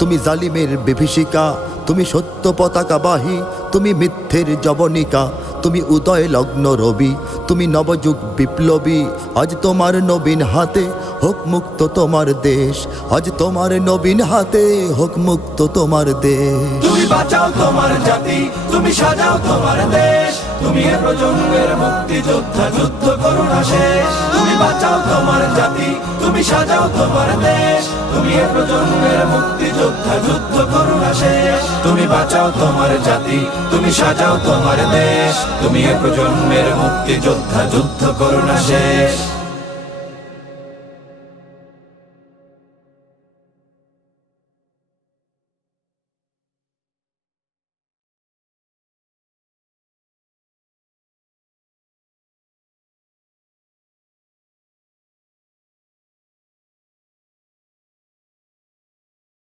তুমি জালিমের বিভীষিকা, তুমি সত্য পতাকাবাহী, তুমি মিথ্যের জবনিকা, তুমি উদয় লগ্ন রবি, তুমি নবযুগ বিপ্লবী। আজ তোমার নবীন হাতে হোক মুক্ত তোমার দেশ, আজ তোমার নবীন হাতে হোক মুক্ত তোমার দেশ। তুমি বাঁচাও তোমার জাতি, তুমি সাজাও তোমার দেশ, তুমি এ প্রজন্মের মুক্তি যোদ্ধা, যুদ্ধ করো না শেষ। তুমি বাঁচাও তোমার জাতি, তুমি সাজাও তোমার দেশ, তুমি এ প্রজন্মের মুক্তি যোদ্ধা, যুদ্ধ করো না শেষ। তুমি বাঁচাও তোমার জাতি, তুমি সাজাও তোমার দেশ, তুমি এ প্রজন্মের মুক্তি যোদ্ধা, যুদ্ধ করো না শেষ।